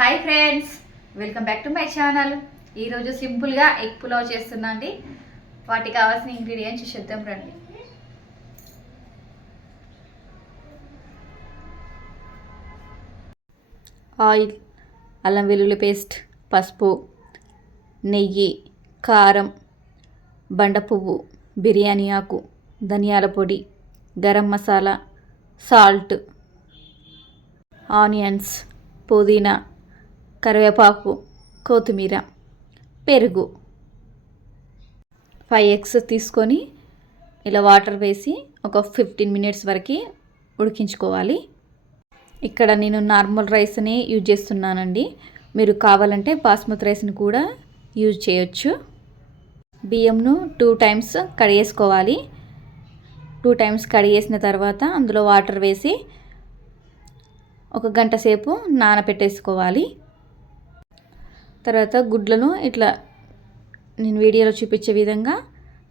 Hi friends welcome back to my channel ఈరోజు సింపుల్గా egg pulao చేస్తున్నా అండి వాటికి కావాల్సిన ఇంగ్రీడియంట్స్ చూద్దాం రండి. ఆయిల్ అల్లం వెల్లుల్లి పేస్ట్ పసుపు నెయ్యి కారం బండ పువ్వు బిర్యానీ ఆకు ధనియాల పొడి గరం మసాలా సాల్ట్ ఆనియన్స్ పుదీనా కరివేపాకు కొత్తిమీర పెరుగు. ఫైవ్ ఎగ్స్ తీసుకొని ఇలా వాటర్ వేసి ఒక ఫిఫ్టీన్ మినిట్స్ వరకు ఉడికించుకోవాలి. ఇక్కడ నేను నార్మల్ రైస్ని యూజ్ చేస్తున్నానండి. మీరు కావాలంటే బాస్మతి రైస్ని కూడా యూజ్ చేయొచ్చు. బియ్యంను టూ టైమ్స్ కడిగేసుకోవాలి. టూ టైమ్స్ కడిగేసిన తర్వాత అందులో వాటర్ వేసి ఒక గంట సేపు నానబెట్టేసుకోవాలి. తర్వాత గుడ్లను ఇట్లా నేను వీడియోలో చూపించే విధంగా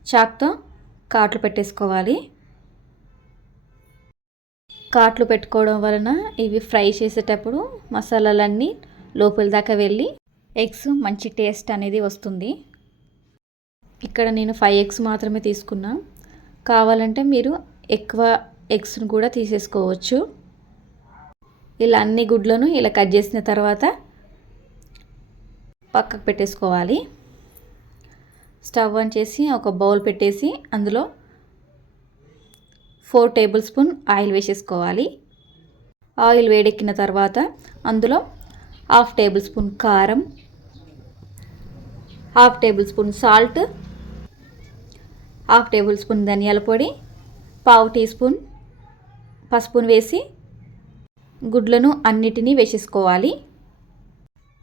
చాక్తో కాట్లు పెట్టేసుకోవాలి. కాట్లు పెట్టుకోవడం వలన ఇవి ఫ్రై చేసేటప్పుడు మసాలాలన్నీ లోపల దాకా వెళ్ళి ఎగ్స్ మంచి టేస్ట్ అనేది వస్తుంది. ఇక్కడ నేను ఫైవ్ ఎగ్స్ మాత్రమే తీసుకున్నా. కావాలంటే మీరు ఎక్కువ ఎగ్స్ను కూడా తీసేసుకోవచ్చు. ఇలా అన్ని గుడ్లను ఇలా కట్ చేసిన తర్వాత పక్కకు పెట్టేసుకోవాలి. స్టవ్ ఆన్ చేసి ఒక బౌల్ పెట్టేసి అందులో ఫోర్ టేబుల్ స్పూన్ ఆయిల్ వేసేసుకోవాలి. ఆయిల్ వేడెక్కిన తర్వాత అందులో హాఫ్ టేబుల్ స్పూన్ కారం half tablespoon salt half tablespoon ధనియాల పొడి పావు టీ స్పూన్ పసుపును వేసి గుడ్లను అన్నిటినీ వేసేసుకోవాలి.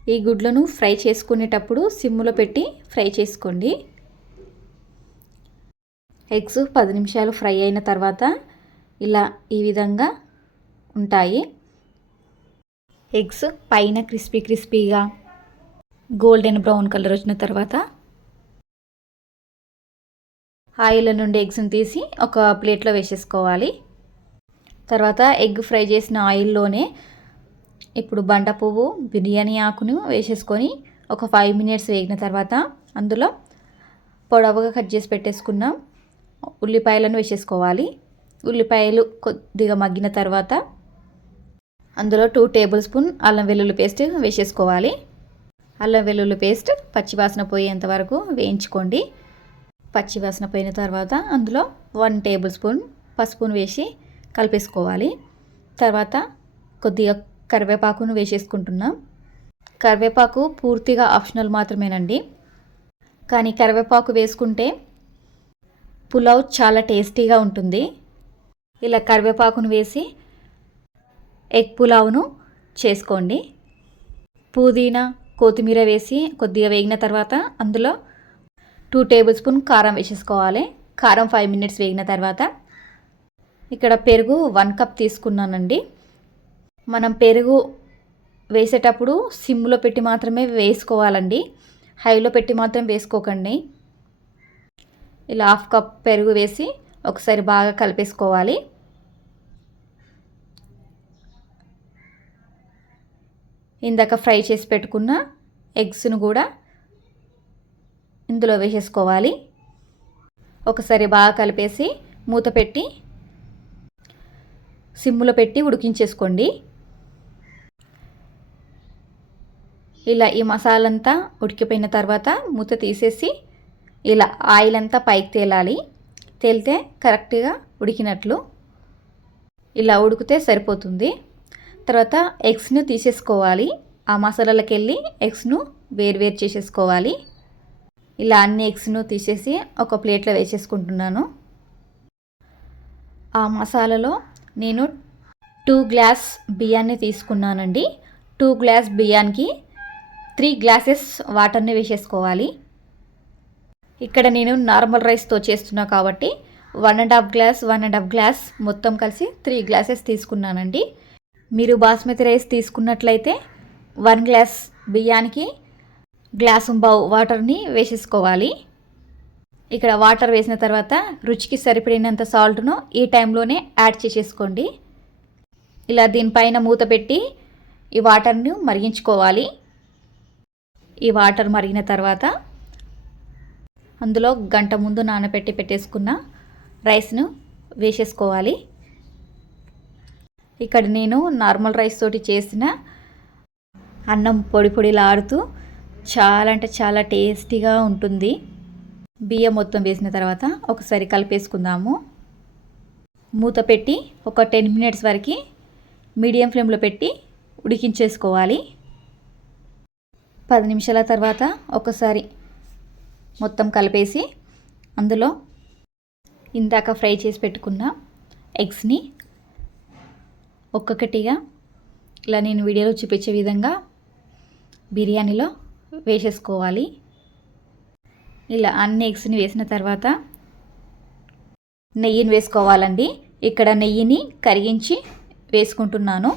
ఈ గుడ్లను ఫ్రై చేసుకునేటప్పుడు సిమ్లో పెట్టి ఫ్రై చేసుకోండి. ఎగ్స్ పది నిమిషాలు ఫ్రై అయిన తర్వాత ఇలా ఈ విధంగా ఉంటాయి. ఎగ్స్ పైన క్రిస్పీ క్రిస్పీగా గోల్డెన్ బ్రౌన్ కలర్ వచ్చిన తర్వాత ఆయిల్ నుండి ఎగ్స్ని తీసి ఒక ప్లేట్లో వేసేసుకోవాలి. తర్వాత ఎగ్ ఫ్రై చేసిన ఆయిల్లోనే ఇప్పుడు బండ పువ్వు బిర్యానీ ఆకును వేసేసుకొని ఒక ఫైవ్ మినిట్స్ వేగిన తర్వాత అందులో పొడవుగా కట్ చేసి పెట్టేసుకున్న ఉల్లిపాయలను వేసేసుకోవాలి. ఉల్లిపాయలు కొద్దిగా మగ్గిన తర్వాత అందులో టూ టేబుల్ స్పూన్ అల్లం వెల్లుల్లి పేస్ట్ వేసేసుకోవాలి. అల్లం వెల్లుల్లి పేస్ట్ పచ్చివాసన పోయేంత వరకు వేయించుకోండి. పచ్చివాసన పోయిన తర్వాత అందులో వన్ టేబుల్ స్పూన్ పసుపును వేసి కలిపేసుకోవాలి. తర్వాత కొద్దిగా కరివేపాకును వేసేసుకుంటున్నాం. కరివేపాకు పూర్తిగా ఆప్షనల్ మాత్రమేనండి. కానీ కరివేపాకు వేసుకుంటే పులావ్ చాలా టేస్టీగా ఉంటుంది. ఇలా కరివేపాకును వేసి ఎగ్ పులావ్ను చేసుకోండి. పుదీనా కొత్తిమీర వేసి కొద్దిగా వేగిన తర్వాత అందులో టూ టేబుల్ స్పూన్ కారం వేసేసుకోవాలి. కారం ఫైవ్ మినిట్స్ వేగిన తర్వాత ఇక్కడ పెరుగు వన్ కప్ తీసుకున్నానండి. మనం పెరుగు వేసేటప్పుడు సిమ్లో పెట్టి మాత్రమే వేసుకోవాలండి. హైలో పెట్టి మాత్రం వేసుకోకండి. ఇలా హాఫ్ కప్ పెరుగు వేసి ఒకసారి బాగా కలిపేసుకోవాలి. ఇందాక ఫ్రై చేసి పెట్టుకున్న ఎగ్స్ను కూడా ఇందులో వేసేసుకోవాలి. ఒకసారి బాగా కలిపేసి మూత పెట్టి సిమ్లో పెట్టి ఉడికించేసుకోండి. ఇలా ఈ మసాలంతా ఉడికిపోయిన తర్వాత మూత తీసేసి ఇలా ఆయిల్ అంతా పైకి తేలాలి. తేలితే కరెక్ట్గా ఉడికినట్లు ఇలా ఉడికితే సరిపోతుంది. తర్వాత ఎగ్స్ను తీసేసుకోవాలి. ఆ మసాలాలకు వెళ్ళి ఎగ్స్ను వేరు వేరు చేసేసుకోవాలి. ఇలా అన్ని ఎగ్స్ను తీసేసి ఒక ప్లేట్లో వేసేసుకుంటున్నాను. ఆ మసాలాలో నేను టూ గ్లాస్ బియ్యాన్ని తీసుకున్నానండి. టూ గ్లాస్ బియ్యానికి త్రీ గ్లాసెస్ వాటర్ని వేసేసుకోవాలి. ఇక్కడ నేను నార్మల్ రైస్తో చేస్తున్నా కాబట్టి one and half glass one and half glass మొత్తం కలిసి త్రీ గ్లాసెస్ తీసుకున్నానండి. మీరు బాస్మతి రైస్ తీసుకున్నట్లయితే వన్ గ్లాస్ బియ్యానికి గ్లాసు బావు వాటర్ని వేసేసుకోవాలి. ఇక్కడ వాటర్ వేసిన తర్వాత రుచికి సరిపడినంత సాల్ట్ను ఈ టైంలోనే యాడ్ చేసేసుకోండి. ఇలా దీనిపైన మూత పెట్టి ఈ వాటర్ను మరిగించుకోవాలి. ఈ వాటర్ మరిగిన తర్వాత అందులో గంట ముందు నానబెట్టి పెట్టేసుకున్న రైస్ను వేసేసుకోవాలి. ఇక్కడ నేను నార్మల్ రైస్ తోటి చేసిన అన్నం పొడి పొడిలాడుతూ చాలా అంటే చాలా టేస్టీగా ఉంటుంది. బియ్యం మొత్తం వేసిన తర్వాత ఒకసారి కలిపేసుకుందాము. మూత పెట్టి ఒక టెన్ మినిట్స్ వరకు మీడియం ఫ్లేమ్లో పెట్టి ఉడికించేసుకోవాలి. పది నిమిషాల తర్వాత ఒకసారి మొత్తం కలిపేసి అందులో ఇందాక ఫ్రై చేసి పెట్టుకున్న ఎగ్స్ని ఒక్కొక్కటిగా ఇలా నేను వీడియోలో చూపించే విధంగా బిర్యానీలో వేసేసుకోవాలి. ఇలా అన్ని ఎగ్స్ని వేసిన తర్వాత నెయ్యిని వేసుకోవాలండి. ఇక్కడ నెయ్యిని కరిగించి వేసుకుంటున్నాను.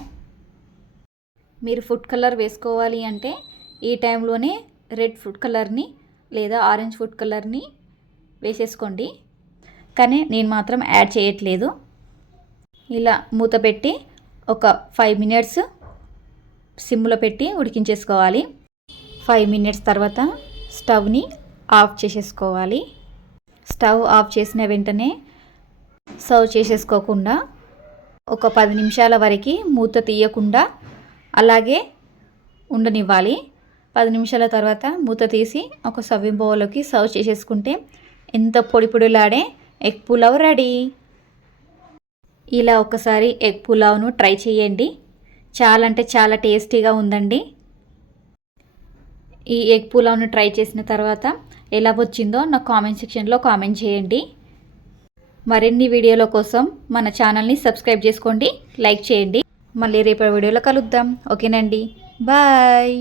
మీరు ఫుడ్ కలర్ వేసుకోవాలి అంటే ఈ టైంలోనే రెడ్ ఫుడ్ కలర్ని లేదా ఆరెంజ్ ఫుడ్ కలర్ని వేసేసుకోండి. కానీ నేను మాత్రం యాడ్ చేయట్లేదు. ఇలా మూత పెట్టి ఒక ఫైవ్ మినిట్స్ సిమ్లో పెట్టి ఉడికించేసుకోవాలి. ఫైవ్ మినిట్స్ తర్వాత స్టవ్ని ఆఫ్ చేసేసుకోవాలి. స్టవ్ ఆఫ్ చేసిన వెంటనే సర్వ్ చేసేసుకోకుండా ఒక పది నిమిషాల వరకు మూత తీయకుండా అలాగే ఉండనివ్వాలి. పది నిమిషాల తర్వాత మూత తీసి ఒక సర్వింగ్ బౌల్లోకి సర్వ్ చేసేసుకుంటే ఎంత పొడి పొడిలాడే ఎగ్ పులావ్ రెడీ. ఇలా ఒకసారి ఎగ్ పులావ్ను ట్రై చేయండి. చాలా అంటే చాలా టేస్టీగా ఉందండి. ఈ ఎగ్ పులావ్ను ట్రై చేసిన తర్వాత ఎలా వచ్చిందో నాకు కామెంట్ సెక్షన్లో కామెంట్ చేయండి. మరిన్ని వీడియోల కోసం మన ఛానల్ని సబ్స్క్రైబ్ చేసుకోండి లైక్ చేయండి. మళ్ళీ రేపటి వీడియోలో కలుద్దాం. ఓకేనండి. బాయ్.